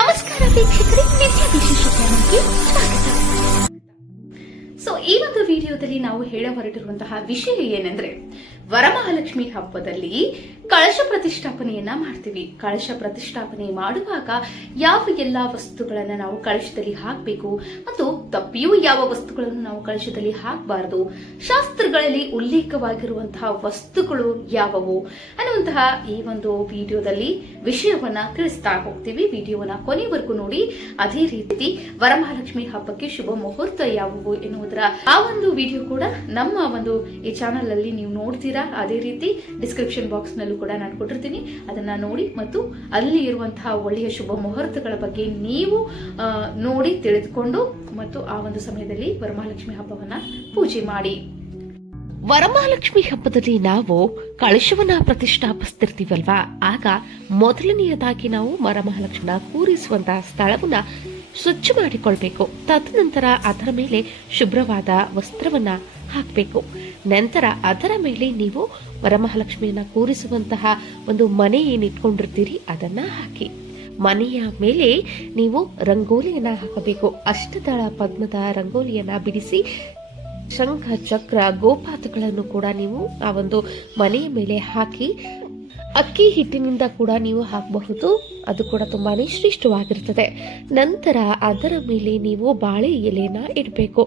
ನಮಸ್ಕಾರ ವೀಕ್ಷಕರೇ, ನಿತ್ಯ ವಿಶೇಷ ಚಾನೆಲ್ಗೆ ಸ್ವಾಗತ. ಈ ಒಂದು ವಿಡಿಯೋದಲ್ಲಿ ನಾವು ಹೇಳ ಹೊರಟಿರುವಂತಹ ವಿಷಯ ಏನೆಂದ್ರೆ, ವರಮಹಾಲಕ್ಷ್ಮಿ ಹಬ್ಬದಲ್ಲಿ ಕಳಶ ಪ್ರತಿಷ್ಠಾಪನೆಯನ್ನ ಮಾಡ್ತೀವಿ. ಕಳಶ ಪ್ರತಿಷ್ಠಾಪನೆ ಮಾಡುವಾಗ ಯಾವ ಎಲ್ಲಾ ವಸ್ತುಗಳನ್ನ ನಾವು ಕಳಶದಲ್ಲಿ ಹಾಕಬೇಕು ಮತ್ತು ತಪ್ಪಿಯೂ ಯಾವ ವಸ್ತುಗಳನ್ನು ನಾವು ಕಳಶದಲ್ಲಿ ಹಾಕಬಾರದು, ಶಾಸ್ತ್ರಗಳಲ್ಲಿ ಉಲ್ಲೇಖವಾಗಿರುವಂತಹ ವಸ್ತುಗಳು ಯಾವುವು ಅನ್ನುವಂತಹ ಈ ಒಂದು ವಿಡಿಯೋದಲ್ಲಿ ವಿಷಯವನ್ನ ತಿಳಿಸ್ತಾ ಹೋಗ್ತೀವಿ. ವಿಡಿಯೋವನ್ನ ಕೊನೆವರೆಗೂ ನೋಡಿ. ಅದೇ ರೀತಿ ವರಮಹಾಲಕ್ಷ್ಮಿ ಹಬ್ಬಕ್ಕೆ ಶುಭ ಮುಹೂರ್ತ ಯಾವುವು ಎನ್ನುವುದರ ಆ ಒಂದು ವಿಡಿಯೋ ಕೂಡ ನಮ್ಮ ಒಂದು ಈ ಚಾನೆಲ್ ಅಲ್ಲಿ ನೀವು ನೋಡ್ತೀರಾ. ಅದೇ ರೀತಿ ಡಿಸ್ಕ್ರಿಪ್ಷನ್ ಬಾಕ್ಸ್ ನಲ್ಲೂ ಕೂಡ ನಾನು ಕೊಟ್ಟಿರ್ತೀನಿ, ಅದನ್ನ ನೋಡಿ ಮತ್ತು ಅಲ್ಲಿ ಇರುವಂತಹ ಒಳ್ಳೆಯ ಶುಭ ಮುಹೂರ್ತಗಳ ಬಗ್ಗೆ ನೀವು ನೋಡಿ ತಿಳಿದುಕೊಂಡು ಮತ್ತು ಆ ಒಂದು ಸಮಯದಲ್ಲಿ ವರಮಹಾಲಕ್ಷ್ಮಿ ಹಬ್ಬವನ್ನ ಪೂಜೆ ಮಾಡಿ. ವರಮಹಾಲಕ್ಷ್ಮಿ ಹಬ್ಬದಲ್ಲಿ ನಾವು ಕಳಶವನ್ನ ಪ್ರತಿಷ್ಠಾಪಿಸ್ತಿರ್ತೀವಲ್ವಾ, ಆಗ ಮೊದಲನೆಯದಾಗಿ ನಾವು ವರಮಹಾಲಕ್ಷ್ಮಿನ ಕೂರಿಸುವಂತಹ ಸ್ಥಳವನ್ನ ಸ್ವಚ್ಛ ಮಾಡಿಕೊಳ್ಬೇಕು. ತದನಂತರ ಅದರ ಮೇಲೆ ಶುಭ್ರವಾದ ವಸ್ತ್ರವನ್ನ ಹಾಕಬೇಕು. ನಂತರ ಅದರ ಮೇಲೆ ನೀವು ವರಮಹಾಲಕ್ಷ್ಮಿಯನ್ನ ಕೂರಿಸುವಂತಹ ಒಂದು ಮನೆ ಏನಿಟ್ಕೊಂಡಿರ್ತೀರಿ ಅದನ್ನ ಹಾಕಿ. ಮನೆಯ ಮೇಲೆ ನೀವು ರಂಗೋಲಿಯನ್ನ ಹಾಕಬೇಕು. ಅಷ್ಟದಳ ಪದ್ಮದ ರಂಗೋಲಿಯನ್ನ ಬಿಡಿಸಿ ಶಂಖ ಚಕ್ರ ಗೋಪಾತಗಳನ್ನು ಕೂಡ ನೀವು ಆ ಒಂದು ಮನೆಯ ಮೇಲೆ ಹಾಕಿ ಅಕ್ಕಿ ಹಿಟ್ಟಿನಿಂದ ಕೂಡ ನೀವು ಹಾಕಬಹುದು, ಅದು ಕೂಡ ತುಂಬಾನೇ ಶ್ರೇಷ್ಠವಾಗಿರ್ತದೆ. ನಂತರ ಅದರ ಮೇಲೆ ನೀವು ಬಾಳೆ ಎಲೆನ ಇಡಬೇಕು.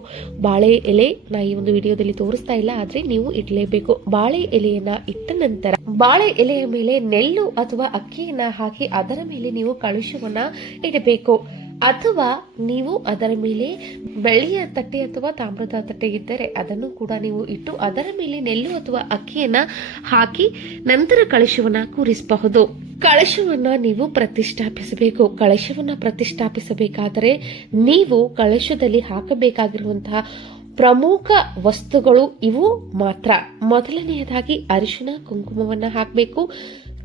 ಬಾಳೆ ಎಲೆ ನಾ ಈ ಒಂದು ವಿಡಿಯೋದಲ್ಲಿ ತೋರಿಸ್ತಾ ಇಲ್ಲ, ಆದ್ರೆ ನೀವು ಇಡಲೇಬೇಕು. ಬಾಳೆ ಎಲೆಯನ್ನ ಇಟ್ಟ ನಂತರ ಬಾಳೆ ಎಲೆಯ ಮೇಲೆ ನೆಲ್ಲು ಅಥವಾ ಅಕ್ಕಿಯನ್ನ ಹಾಕಿ ಅದರ ಮೇಲೆ ನೀವು ಕಳಶವನ್ನ ಇಡಬೇಕು. ಅಥವಾ ನೀವು ಅದರ ಮೇಲೆ ಬೆಳ್ಳಿಯ ತಟ್ಟೆ ಅಥವಾ ತಾಮ್ರದ ತಟ್ಟೆ ಇದ್ದರೆ ಅದನ್ನು ಕೂಡ ನೀವು ಇಟ್ಟು ಅದರ ಮೇಲೆ ನೆಲ್ಲು ಅಥವಾ ಅಕ್ಕಿಯನ್ನ ಹಾಕಿ ನಂತರ ಕಳಶವನ್ನ ಕೂರಿಸಬಹುದು. ಕಳಶವನ್ನ ನೀವು ಪ್ರತಿಷ್ಠಾಪಿಸಬೇಕು. ಕಳಶವನ್ನ ಪ್ರತಿಷ್ಠಾಪಿಸಬೇಕಾದರೆ ನೀವು ಕಳಶದಲ್ಲಿ ಹಾಕಬೇಕಾಗಿರುವಂತಹ ಪ್ರಮುಖ ವಸ್ತುಗಳು ಇವು ಮಾತ್ರ. ಮೊದಲನೆಯದಾಗಿ ಅರಿಶಿಣ ಕುಂಕುಮವನ್ನ ಹಾಕಬೇಕು.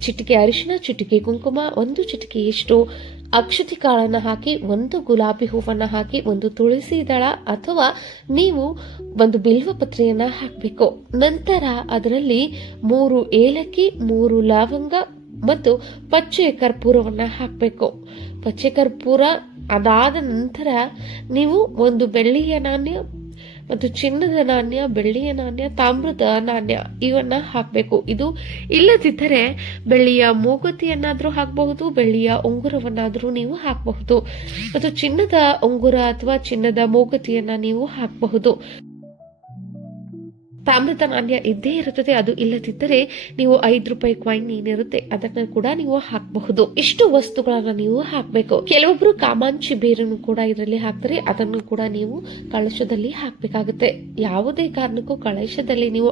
ಚಿಟಿಕೆ ಅರಿಶಿಣ, ಚಿಟಿಕೆ ಕುಂಕುಮ, ಒಂದು ಚಿಟಿಕೆಯಷ್ಟು ಅಕ್ಷತೆ ಕಾಳನ್ನ ಹಾಕಿ, ಒಂದು ಗುಲಾಬಿ ಹೂವನ್ನ ಹಾಕಿ, ಒಂದು ತುಳಸಿ ದಳ ಅಥವಾ ನೀವು ಒಂದು ಬಿಲ್ವ ಪತ್ರೆಯನ್ನ ಹಾಕಬೇಕು. ನಂತರ ಅದರಲ್ಲಿ 3 ಏಲಕ್ಕಿ, 3 ಲವಂಗ ಮತ್ತು ಪಚ್ಚೆ ಕರ್ಪೂರವನ್ನ ಹಾಕಬೇಕು. ಪಚ್ಚೆ ಕರ್ಪೂರ ಅದಾದ ನಂತರ ನೀವು ಒಂದು ಬೆಳ್ಳಿಯ ನಾಣ್ಯ ಮತ್ತು ಚಿನ್ನದ ನಾಣ್ಯ, ಬೆಳ್ಳಿಯ ನಾಣ್ಯ, ತಾಮ್ರದ ನಾಣ್ಯ ಇವನ್ನ ಹಾಕಬೇಕು. ಇದು ಇಲ್ಲದಿದ್ದರೆ ಬೆಳ್ಳಿಯ ಮೂಗುತಿಯನ್ನಾದ್ರೂ ಹಾಕಬಹುದು, ಬೆಳ್ಳಿಯ ಉಂಗುರವನ್ನಾದ್ರೂ ನೀವು ಹಾಕಬಹುದು ಮತ್ತು ಚಿನ್ನದ ಉಂಗುರ ಅಥವಾ ಚಿನ್ನದ ಮೂಗುತಿಯನ್ನ ನೀವು ಹಾಕಬಹುದು. ತಾಮ್ರದ ನಾಣ್ಯ ಇದ್ದೇ ಇರುತ್ತದೆ, ಅದು ಇಲ್ಲದಿದ್ದರೆ ನೀವು 5 ರೂಪಾಯಿ ಕಾಯಿನ್ ಏನಿರುತ್ತೆ ಅದನ್ನ ಕೂಡ ನೀವು ಹಾಕಬಹುದು. ಇಷ್ಟು ವಸ್ತುಗಳನ್ನ ನೀವು ಹಾಕಬೇಕು. ಕೆಲವೊಬ್ರು ಕಾಮಾಂಚಿ ಬೇರನ್ನು ಕೂಡ ಇದರಲ್ಲಿ ಹಾಕ್ತಾರೆ, ಅದನ್ನು ಕೂಡ ನೀವು ಕಳಶದಲ್ಲಿ ಹಾಕಬೇಕಾಗುತ್ತೆ. ಯಾವುದೇ ಕಾರಣಕ್ಕೂ ಕಳಶದಲ್ಲಿ ನೀವು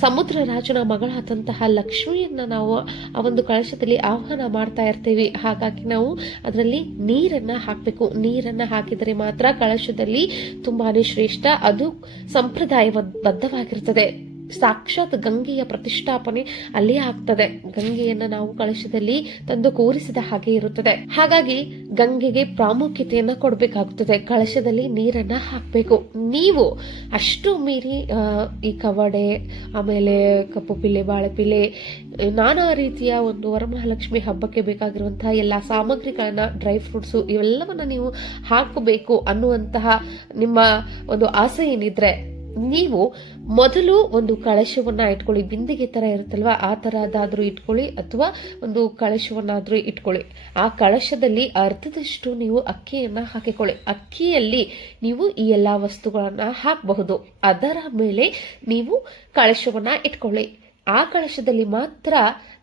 ಸಮುದ್ರ ರಾಜನ ಮಗಳಾದಂತಹ ಲಕ್ಷ್ಮಿಯನ್ನ ನಾವು ಆ ಒಂದು ಕಳಶದಲ್ಲಿ ಆಹ್ವಾನ ಮಾಡ್ತಾ ಇರ್ತೇವೆ. ಹಾಗಾಗಿ ನಾವು ಅದರಲ್ಲಿ ನೀರನ್ನ ಹಾಕಬೇಕು. ನೀರನ್ನ ಹಾಕಿದರೆ ಮಾತ್ರ ಕಳಶದಲ್ಲಿ ತುಂಬಾನೇ ಶ್ರೇಷ್ಠ, ಅದು ಸಂಪ್ರದಾಯಬದ್ಧವಾಗಿರ್ತದೆ. ಸಾಕ್ಷಾತ್ ಗಂಗೆಯ ಪ್ರತಿಷ್ಠಾಪನೆ ಅಲ್ಲೇ ಆಗ್ತದೆ. ಗಂಗೆಯನ್ನ ನಾವು ಕಳಶದಲ್ಲಿ ತಂದು ಕೂರಿಸಿದ ಹಾಗೆ ಇರುತ್ತದೆ. ಹಾಗಾಗಿ ಗಂಗೆಗೆ ಪ್ರಾಮುಖ್ಯತೆಯನ್ನ ಕೊಡಬೇಕಾಗುತ್ತದೆ. ಕಳಶದಲ್ಲಿ ನೀರನ್ನ ಹಾಕಬೇಕು. ನೀವು ಅಷ್ಟು ಮೀರಿ ಈ ಕವಡೆ, ಆಮೇಲೆ ಕಪ್ಪು ಪಿಲ್ಲೆ, ಬಾಳೆಪಿಲ್ಲೆ, ನಾನಾ ರೀತಿಯ ಒಂದು ವರಮಹಾಲಕ್ಷ್ಮಿ ಹಬ್ಬಕ್ಕೆ ಬೇಕಾಗಿರುವಂತಹ ಎಲ್ಲಾ ಸಾಮಗ್ರಿಗಳನ್ನ, ಡ್ರೈ ಫ್ರೂಟ್ಸ್ ಇವೆಲ್ಲವನ್ನ ನೀವು ಹಾಕಬೇಕು ಅನ್ನುವಂತಹ ನಿಮ್ಮ ಒಂದು ಆಸೆ ಏನಿದ್ರೆ ನೀವು ಮೊದಲು ಒಂದು ಕಳಶವನ್ನ ಇಟ್ಕೊಳ್ಳಿ. ಬಿಂದಿಗೆ ತರ ಇರುತ್ತಲ್ವಾ, ಆ ತರದಾದ್ರೂ ಇಟ್ಕೊಳ್ಳಿ ಅಥವಾ ಒಂದು ಕಳಶವನ್ನಾದ್ರೂ ಇಟ್ಕೊಳ್ಳಿ. ಆ ಕಳಶದಲ್ಲಿ ಅರ್ಧದಷ್ಟು ನೀವು ಅಕ್ಕಿಯನ್ನ ಹಾಕಿಕೊಳ್ಳಿ. ಅಕ್ಕಿಯಲ್ಲಿ ನೀವು ಈ ಎಲ್ಲಾ ವಸ್ತುಗಳನ್ನ ಹಾಕಬಹುದು. ಅದರ ಮೇಲೆ ನೀವು ಕಳಶವನ್ನ ಇಟ್ಕೊಳ್ಳಿ. ಆ ಕಳಶದಲ್ಲಿ ಮಾತ್ರ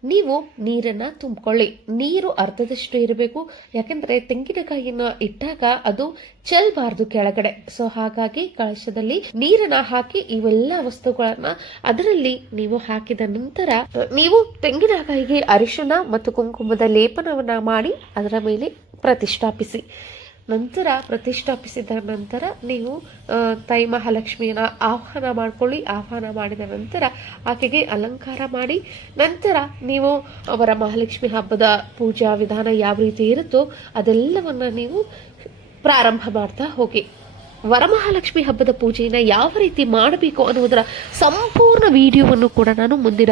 ನೀವು ನೀರನ್ನ ತುಂಬಿಕೊಳ್ಳಿ. ನೀರು ಅರ್ಧದಷ್ಟು ಇರಬೇಕು, ಯಾಕೆಂದ್ರೆ ತೆಂಗಿನಕಾಯಿಯನ್ನ ಇಟ್ಟಾಗ ಅದು ಚೆಲ್ಬಾರ್ದು ಕೆಳಗಡೆ. ಸೊ ಹಾಗಾಗಿ ಕಳಶದಲ್ಲಿ ನೀರನ್ನ ಹಾಕಿ ಇವೆಲ್ಲ ವಸ್ತುಗಳನ್ನ ಅದರಲ್ಲಿ ನೀವು ಹಾಕಿದ ನಂತರ ನೀವು ತೆಂಗಿನಕಾಯಿಗೆ ಅರಿಶಿಣ ಮತ್ತು ಕುಂಕುಮದ ಲೇಪನವನ್ನ ಮಾಡಿ ಅದರ ಮೇಲೆ ಪ್ರತಿಷ್ಠಾಪಿಸಿ. ನಂತರ ಪ್ರತಿಷ್ಠಾಪಿಸಿದ ನಂತರ ನೀವು ತಾಯಿ ಮಹಾಲಕ್ಷ್ಮಿಯನ್ನ ಆಹ್ವಾನ ಮಾಡ್ಕೊಳ್ಳಿ. ಆಹ್ವಾನ ಮಾಡಿದ ನಂತರ ಆಕೆಗೆ ಅಲಂಕಾರ ಮಾಡಿ ನಂತರ ನೀವು ಅವರ ಮಹಾಲಕ್ಷ್ಮಿ ಹಬ್ಬದ ಪೂಜಾ ವಿಧಾನ ಯಾವ ರೀತಿ ಇರುತ್ತೋ ಅದೆಲ್ಲವನ್ನ ನೀವು ಪ್ರಾರಂಭ ಮಾಡ್ತಾ ಹೋಗಿ. ವರಮಹಾಲಕ್ಷ್ಮಿ ಹಬ್ಬದ ಪೂಜೆಯನ್ನು ಯಾವ ರೀತಿ ಮಾಡಬೇಕು ಅನ್ನುವುದರ ಸಂಪೂರ್ಣ ವಿಡಿಯೋವನ್ನು ಕೂಡ ನಾನು ಮುಂದಿನ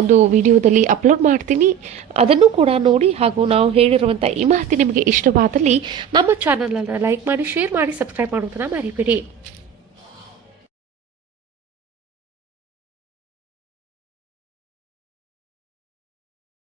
ಒಂದು ವಿಡಿಯೋದಲ್ಲಿ ಅಪ್ಲೋಡ್ ಮಾಡ್ತೀನಿ. ಅದನ್ನು ಕೂಡ ನೋಡಿ, ಹಾಗೂ ನಾವು ಹೇಳಿರುವಂಥ ಈ ಮಾಹಿತಿ ನಿಮಗೆ ಇಷ್ಟವಾದಲ್ಲಿ ನಮ್ಮ ಚಾನಲನ್ನು ಲೈಕ್ ಮಾಡಿ, ಶೇರ್ ಮಾಡಿ, ಸಬ್ಸ್ಕ್ರೈಬ್ ಮಾಡೋದನ್ನು ಮರಿಬೇಡಿ.